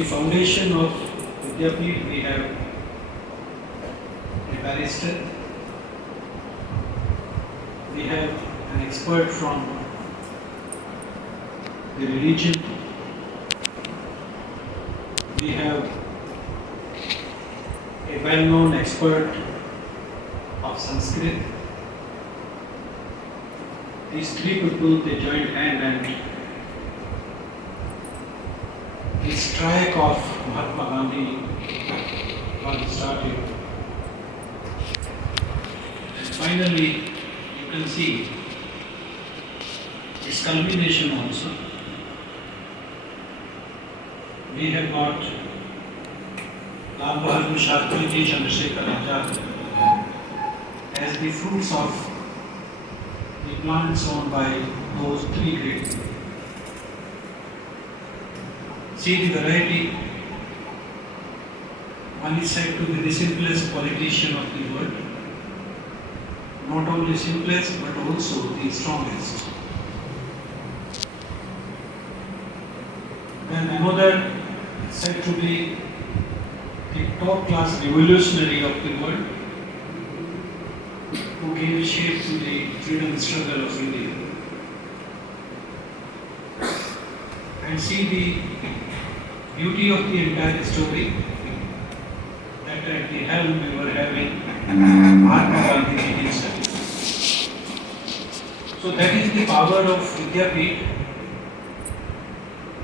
the foundation of Vidyapeeth, we have a barrister, we have an expert from the religion, we have a well-known expert of Sanskrit. These three people, they joined hand and the strike of Mahatma Gandhi was started. And finally, you can see its culmination also. We have got Lal Bahadur Shastri Ji, Chandrasekhar Azad as the fruits of the plant sown by those three great people. See the variety. One is said to be the simplest politician of the world. Not only simplest, but also the strongest. Then another is said to be the top-class revolutionary of the world, who gave shape to the freedom struggle of India. And see the beauty of the entire story, that at the helm we were having Mahatma Gandhi ji himself. So that is the power of Vidyapeeth,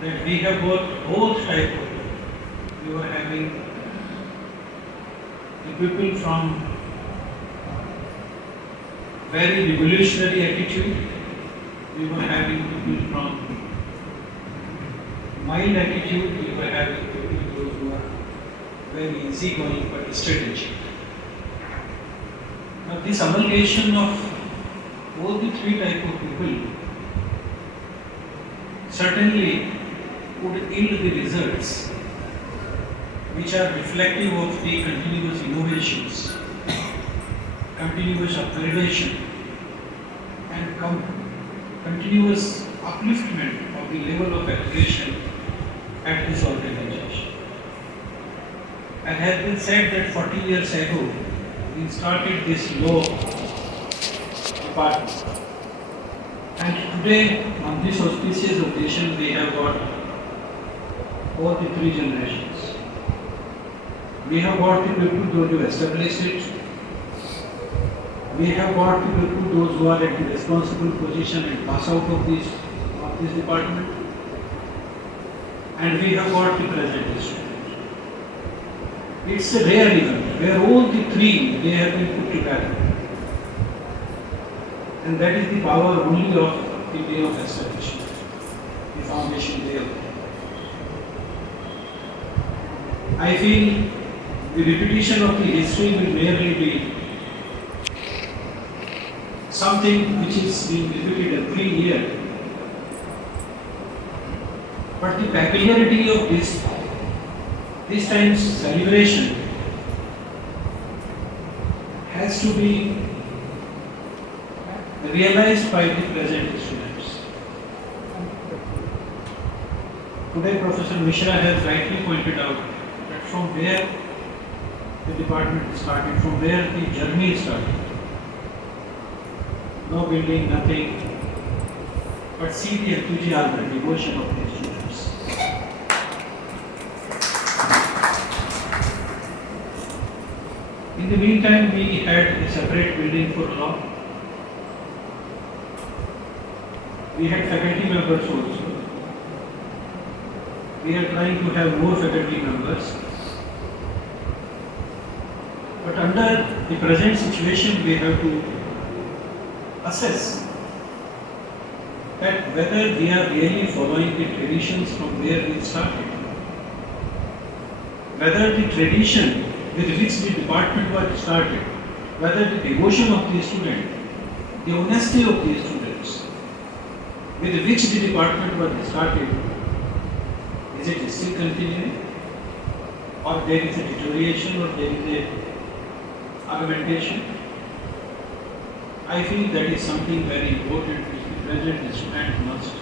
that we have got both types of people. We were having the people from very revolutionary attitude, we were having people from mild attitude, we were having people those who are very easygoing but strategic. Now this amalgamation of both the three types of people certainly would yield the results which are reflective of the continuous innovations, continuous upgradation and continuous upliftment of the level of education at this organization. And has been said that 40 years ago we started this law department. And today on this auspicious occasion we have got all the three generations. We have got the people who established it. We have got the people those who are at the responsible position and pass out of this department. And we have got the present student. It's a rare event where all the three they have been put together. And that is the power only of the day of establishment, the foundation day of it. I feel the repetition of the history will merely be something which is being repeated every year. But the peculiarity of this time's celebration has to be realized by the present students. Today Professor Mishra has rightly pointed out that from where the department started, from where the journey started. No building, nothing, but see the enthusiasm and devotion of the students. In the meantime, we had a separate building for law. We had faculty members also. We are trying to have more faculty members. But under the present situation, we have to assess that whether we are really following the traditions from where we started, whether the tradition with which the department was started, whether the devotion of the student, the honesty of the students with which the department was started, is it still continuing, or there is a deterioration, or there is a augmentation? I feel that is something very important which the present student must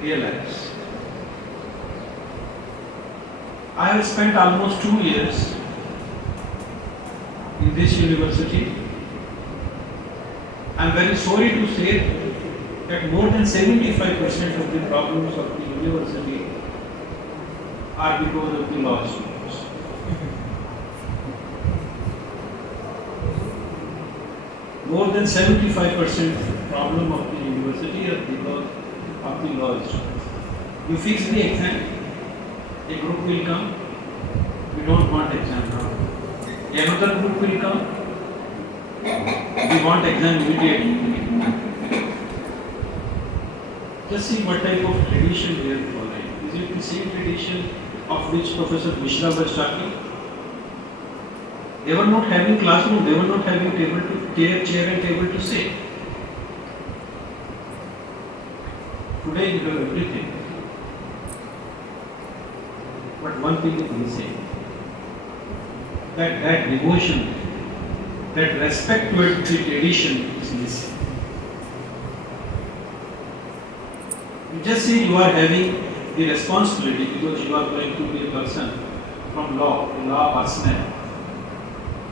realize. I have spent almost 2 years in this university. I am very sorry to say that more than 75% of the problems of the university are because of the law students. More than 75% problem of the university are because of the law students. You fix the exam, a group will come, we don't want exam now. Another group will come, we want exam immediately. Just see what type of tradition they are following. Is it the same tradition of which Professor Mishra was talking? They were not having classroom, they were not having chair and table to sit. Today you have everything. But one thing is missing. That devotion, that respect towards the tradition is missing. You just see you are having the responsibility because you are going to be a person from law, a law person.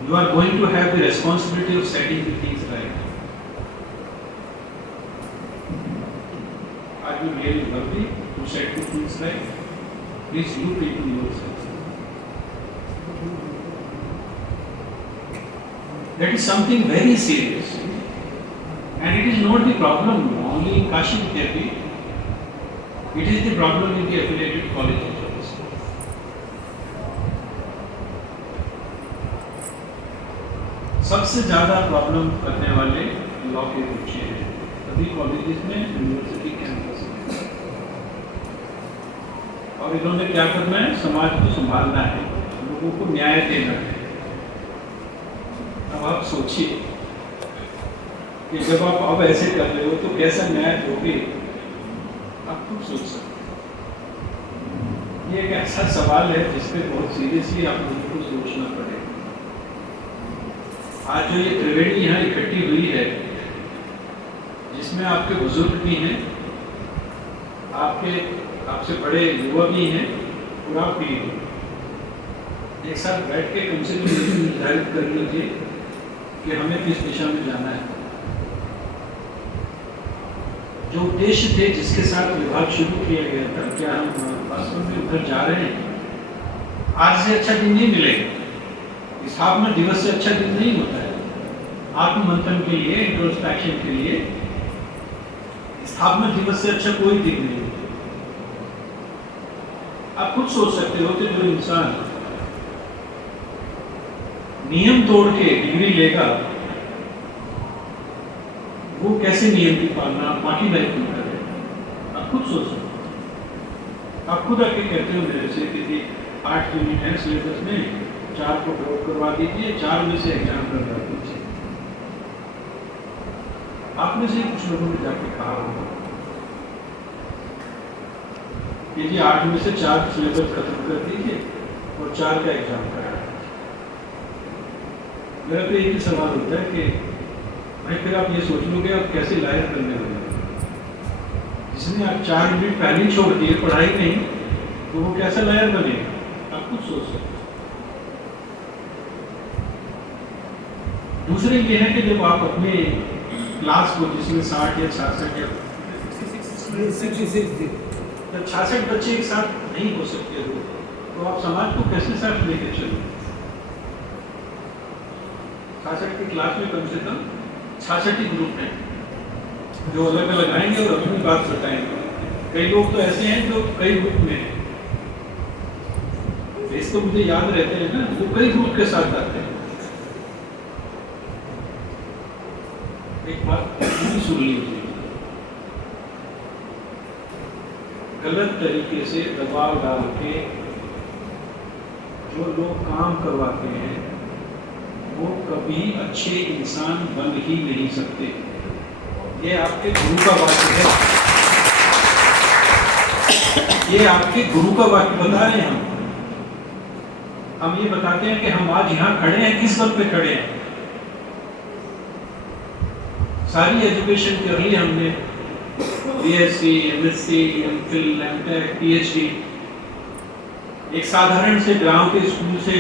You are going to have the responsibility of setting the things right. Are you really worthy to set the things right? Please look into yourself. That is something very serious. And it is not the problem only in Kashi Vidyapeeth. It is the problem in the affiliated colleges also. सबसे ज़्यादा problem करने वाले law के बच्चे हैं सभी colleges में, university campus में। और इन्होंने क्या करना है? समाज को संभालना है, लोगों को न्याय देना है। अब आप सोचिए कि जब आप अब ऐसे कर रहे हो तो कैसा न्याय दोगे? आप खुद सोच सकते। ये एक ऐसा सवाल है जिस पे बहुत सीरियसली आप लोगों को सोचना पड़ेगा। आज जो ये त्रिवेणी यहाँ इकट्ठी हुई है, जिसमें आपके बुजुर्ग भी हैं, आपसे बड़े युवा भी हैं और आप भी हो, एक साथ बैठ के कम से कम निर्धारित कर लीजिए कि हमें किस दिशा में जाना है। जो उद्देश्य थे जिसके साथ विभाग शुरू किया गया था, क्या हम वास्तव में उधर जा रहे हैं? आज से अच्छा दिन नहीं मिलेगा, स्थापना दिवस से अच्छा दिन नहीं होता है। आत्ममंथन के लिए, इंट्रोस्पेक्शन के लिए स्थापना दिवस से अच्छा कोई दिन नहीं होता। आप खुद सोच सकते हो कि जो इंसान नियम तोड़ के डिग्री लेगा, वो कैसे नियम की पालना बाकी लाइफ में करेगा? आप खुद सोच सकते हो। आप खुद आके कहते हो मेरे से कि 8 यूनिट है सिलेबस में, 4 को ड्रॉप करवा दीजिए, 4 में से एग्जाम करवा दीजिए। आपने से कुछ लोगों ने जाके कहा होगा कि जी 8 में से 4 सिलेबस खत्म कर दीजिए और 4 का एग्जाम करा। मेरा तो एक ही सवाल होता है कि भाई फिर आप ये सोच लोगे आप कैसे लायक करने वाले? जिसने आप 4 यूनिट पहले ही छोड़ दिए, पढ़ाई नहीं, तो वो कैसा लायक बनेगा? आप कुछ सोच सकते। दूसरे ये है कि जब आप अपने क्लास को, जिसमें 60 या 66 या 66 बच्चे एक साथ नहीं हो सकते हो, तो आप समाज को कैसे साथ लेके चलोगे? 66 की क्लास में कम से कम 66 ही ग्रुप हैं जो अलग अलग आएंगे और अपनी बात बताएंगे। कई लोग तो ऐसे हैं जो कई ग्रुप में हैं, फेस तो मुझे याद रहते हैं ना, वो कई ग्रुप के साथ आते हैं। एक बात सुन लीजिए, गलत तरीके से दबाव डाल के जो लोग काम करवाते हैं वो कभी अच्छे इंसान बन ही नहीं सकते। ये आपके गुरु का वाक्य है, ये आपके गुरु का वाक्य बता रहे हैं। हम ये बताते हैं कि हम आज यहाँ खड़े हैं, किस बल पे खड़े हैं? सारी एजुकेशन कर ली हमने, BSc, MSc, MPhil, MTech, PhD, एक साधारण से गांव के स्कूल से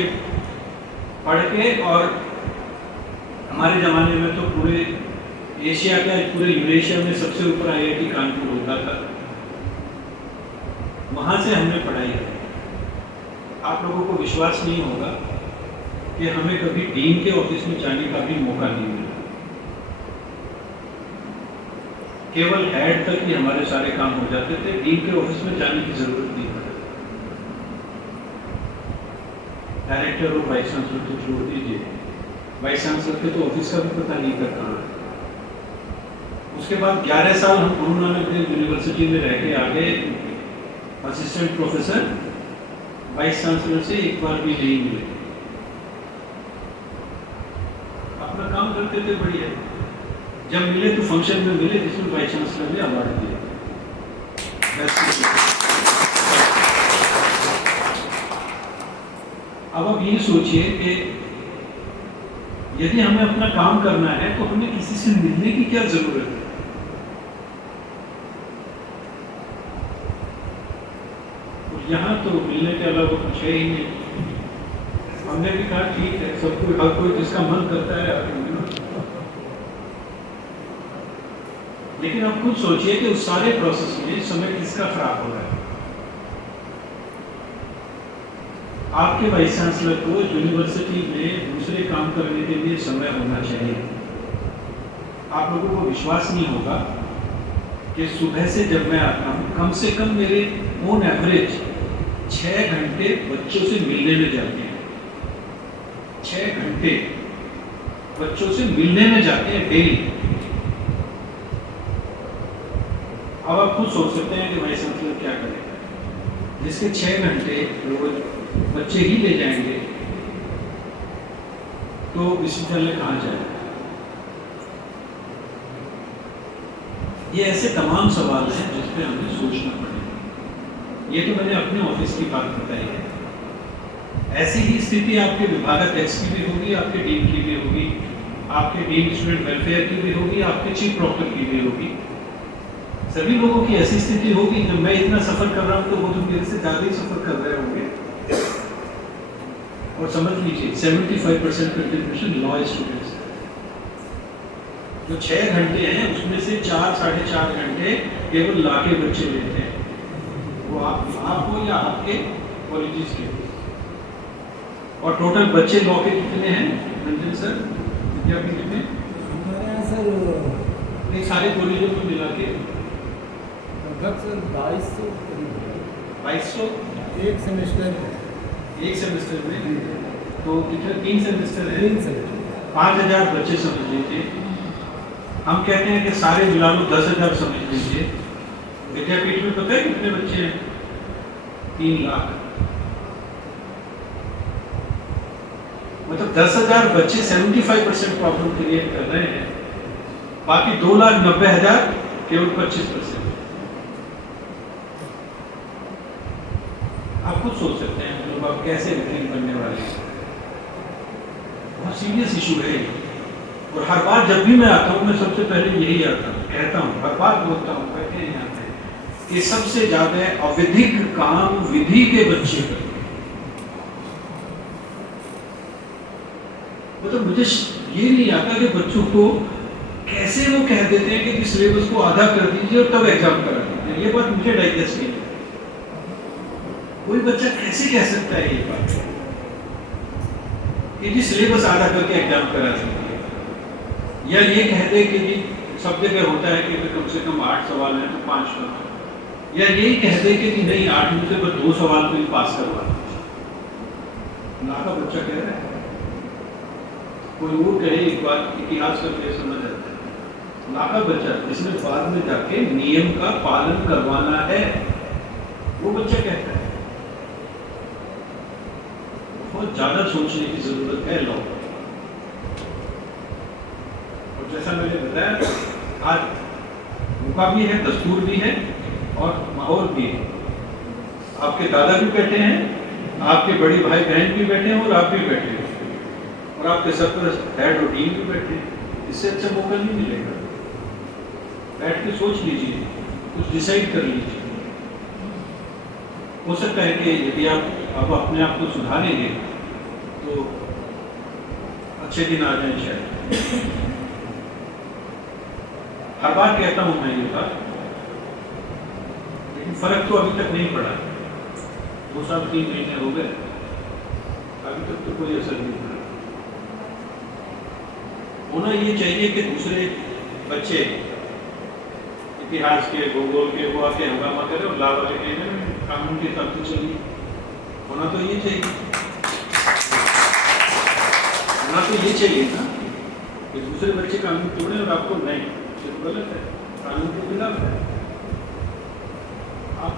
पढ़ के, और हमारे ज़माने में तो पूरे एशिया का, पूरे यूरेशिया में सबसे ऊपर IIT कानपुर होता था, वहाँ से हमने पढ़ाई की। आप लोगों को विश्वास नहीं होगा कि हमें कभी डीन के ऑफिस में जाने का भी मौका नहीं मिला। केवल हेड तक ही हमारे सारे काम हो जाते थे, डीन के ऑफिस में जाने की जरूरत नहीं पड़ती। डायरेक्टर और वाइस चांसलर तो छोड़ दीजिए, वाइस चांसलर के तो ऑफिस का भी पता नहीं कर कहाँ। उसके बाद 11 साल हम गुरु नानक देव यूनिवर्सिटी में रह के आ गए, असिस्टेंट प्रोफेसर, वाइस चांसलर से एक बार भी नहीं मिले। अपना काम करते थे बढ़िया, जब मिले तो फंक्शन में मिले जिसमें वाइस चांसलर ने अवार्ड दिया। अब आप ये सोचिए कि यदि हमें अपना काम करना है तो हमें किसी से मिलने की क्या जरूरत है? यहाँ तो मिलने के अलावा कुछ है ही नहीं। हमने भी कहा ठीक है, सबको, हर कोई जिसका मन करता है आके मिलो। लेकिन आप खुद सोचिए कि उस सारे प्रोसेस में समय किसका खराब हो रहा है? आपके वाइस चांसलर को यूनिवर्सिटी में दूसरे काम करने के लिए समय होना चाहिए। आप लोगों को विश्वास नहीं होगा कि सुबह से जब मैं आता हूँ, कम से कम मेरे ऑन एवरेज 6 घंटे बच्चों से मिलने में जाते हैं। 6 घंटे बच्चों से मिलने में जाते हैं डेली। अब आप खुद सोच सकते हैं कि वाइस चांसलर क्या करेगा, जिसके 6 घंटे रोज बच्चे ही ले जाएंगे तो विश्वविद्यालय कहाँ जाएगा? ये ऐसे तमाम सवाल हैं जिस पे हमें सोचना पड़ेगा। ये तो मैंने अपने ऑफिस की बात बताई है। ऐसी ही स्थिति आपके विभागाध्यक्ष की भी होगी, आपके डीन की भी होगी, आपके डीन स्टूडेंट वेलफेयर की भी होगी, आपके चीफ प्रॉक्टर की भी होगी। सभी लोगों की ऐसी स्थिति होगी। जब मैं इतना सफर कर रहा हूँ तो वो तो मेरे से ज़्यादा ही सफर कर रहे होंगे। और समझ लीजिए 75% कंट्रीब्यूशन लॉ स्टूडेंट्स, जो 6 घंटे हैं उसमें से 4 साढ़े 4 घंटे केवल लॉ के बच्चे लेते हैं, वो आपको या आपके कॉलेजेस के। और टोटल बच्चे लॉ के कितने हैं रंजन सर, विद्यापीठ में? हमारे यहाँ सर एक सारे कॉलेजों में मिला के लगभग सर 2200 करीब है। 2200 एक सेमेस्टर में तो कितने? 3 सेमेस्टर है, 3 सेमेस्टर 5000 बच्चे समझ लीजिए। हम कहते हैं कि सारे मिला लो 10,000 समझ लीजिए। विद्यापीठ में पता है कितने बच्चे हैं? 3 लाख। मतलब 10,000 बच्चे 75% प्रॉब्लम क्रिएट कर रहे हैं, बाकी 2,90,000 केवल 25%। आप खुद सोच सकते हैं लोग आप कैसे रिटेन करने वाले हैं। बहुत सीरियस इशू है। और हर बार जब भी मैं आता हूँ मैं सबसे पहले यही कहता हूँ, हर बार बोलता हूँ, कहते हैं यहाँ पे कि सबसे ज्यादा अविधिक काम विधि के बच्चे करते हैं। मतलब मुझे ये नहीं आता कि बच्चों को कैसे वो कह देते हैं कि सिलेबस को आधा कर दीजिए और तब एग्जाम करा दीजिए। ये बात मुझे डाइजेस्ट नहीं। कोई बच्चा कैसे कह सकता है ये बात कि जी सिलेबस आधा करके एग्जाम करा दीजिए, या ये कह दे कि जी सब जगह होता है कि कम से कम 8 सवाल हैं तो 5 सवाल, या यही कह दे कि नहीं 8 में से बस 2 सवाल को ही पास करवा दीजिए। ना का बच्चा कह रहा है। कोई वो कहे एक बात इतिहास का क्या समझ आता है, ना का बच्चा जिसने बाद में जाके नियम का पालन करवाना है वो बच्चा कहता है। बहुत ज्यादा सोचने की जरूरत है लॉ। और जैसा मैंने बताया आज मौका भी है, दस्तूर भी है और माहौल भी है। आपके दादा भी बैठे हैं, आपके बड़े भाई बहन भी बैठे हैं और आप भी बैठे हैं, और आपके सरपरस्त हेड और डीन भी बैठे हैं। इससे अच्छा मौका नहीं मिलेगा। बैठ के सोच लीजिए, कुछ डिसाइड कर लीजिए। हो सकता है कि यदि आप अब अपने आप को सुधारेंगे तो अच्छे दिन आ जाए शायद। हर बार कहता हूँ मैं ये बात, लेकिन फर्क तो अभी तक नहीं पड़ा। 2 साल 3 महीने हो गए, अभी तक तो कोई असर नहीं पड़ा। होना ये चाहिए कि दूसरे बच्चे इतिहास के, भूगोल के वो आके हंगामा करे और लाभ वाले के कानून के तहत तो चलिए। होना तो ये चाहिए, होना तो ये चाहिए ना कि दूसरे बच्चे कानून तोड़े और आपको नहीं, ये तो गलत है, कानून के खिलाफ है। आप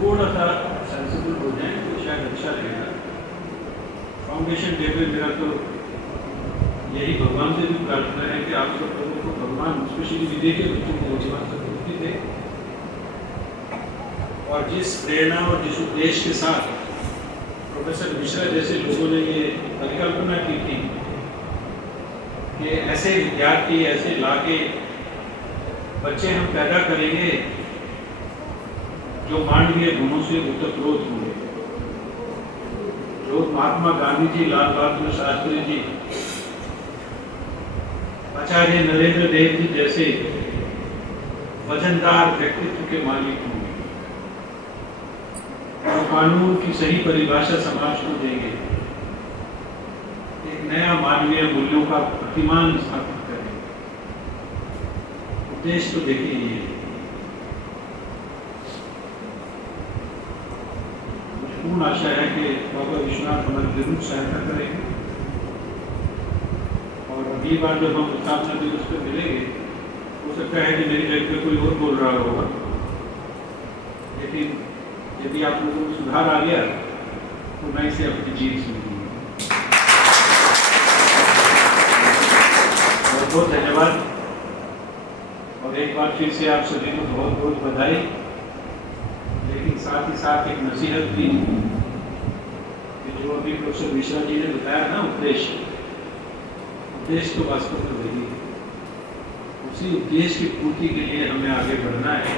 थोड़ा सा सेंसिबल हो जाए तो शायद अच्छा रहेगा। फाउंडेशन डे पे मेरा तो यही भगवान से भी प्रार्थना है कि आप सब लोगों को भगवान स्पेशली विदेश के बच्चों को नौजवान संस्कृति दे, और जिस प्रेरणा और जिस उद्देश्य के साथ प्रोफेसर मिश्रा जैसे लोगों ने ये परिकल्पना की थी कि ऐसे विद्यार्थी ऐसे लाके बच्चे हम पैदा करेंगे जो मानवीय गुणों से उत्तप्रोत होंगे, जो महात्मा गांधी जी, लाल बहादुर शास्त्री जी, आचार्य नरेंद्र देव जी जैसे वजनदार व्यक्तित्व के मालिक होंगे, जो कानून की सही परिभाषा समाज को देंगे, एक नया मानवीय मूल्यों का प्रतिमान स्थापित करेंगे। उद्देश्य तो देखिए ये पूर्ण आशा है कि बाबा विश्वनाथ हमारी जरूर सहायता करेंगे। और अगली बार जब हम स्थापना दिवस पर मिलेंगे, हो सकता है कि मेरी जगह पे कोई और बोल रहा होगा, लेकिन यदि आप लोगों को सुधार आ गया तो मैं इसे अपनी जीत समझूंगा। बहुत बहुत धन्यवाद, और एक बार फिर से आप सभी को बहुत बहुत बधाई। लेकिन साथ ही साथ एक नसीहत भी कि जो अभी प्रोफेसर मिश्रा जी ने बताया ना, उद्देश्य तो वास्तव में वही है। उसी उद्देश्य की पूर्ति के लिए हमें आगे बढ़ना है,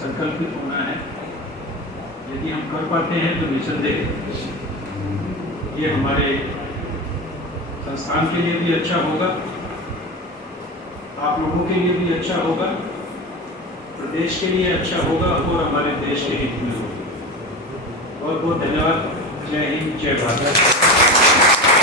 संकल्पित होना है। यदि हम कर पाते हैं तो निसंदेह ये हमारे संस्थान के लिए भी अच्छा होगा, आप लोगों के लिए भी अच्छा होगा, प्रदेश के लिए अच्छा होगा और हमारे देश के हित में होगा। बहुत बहुत धन्यवाद। जय हिंद, जय भारत।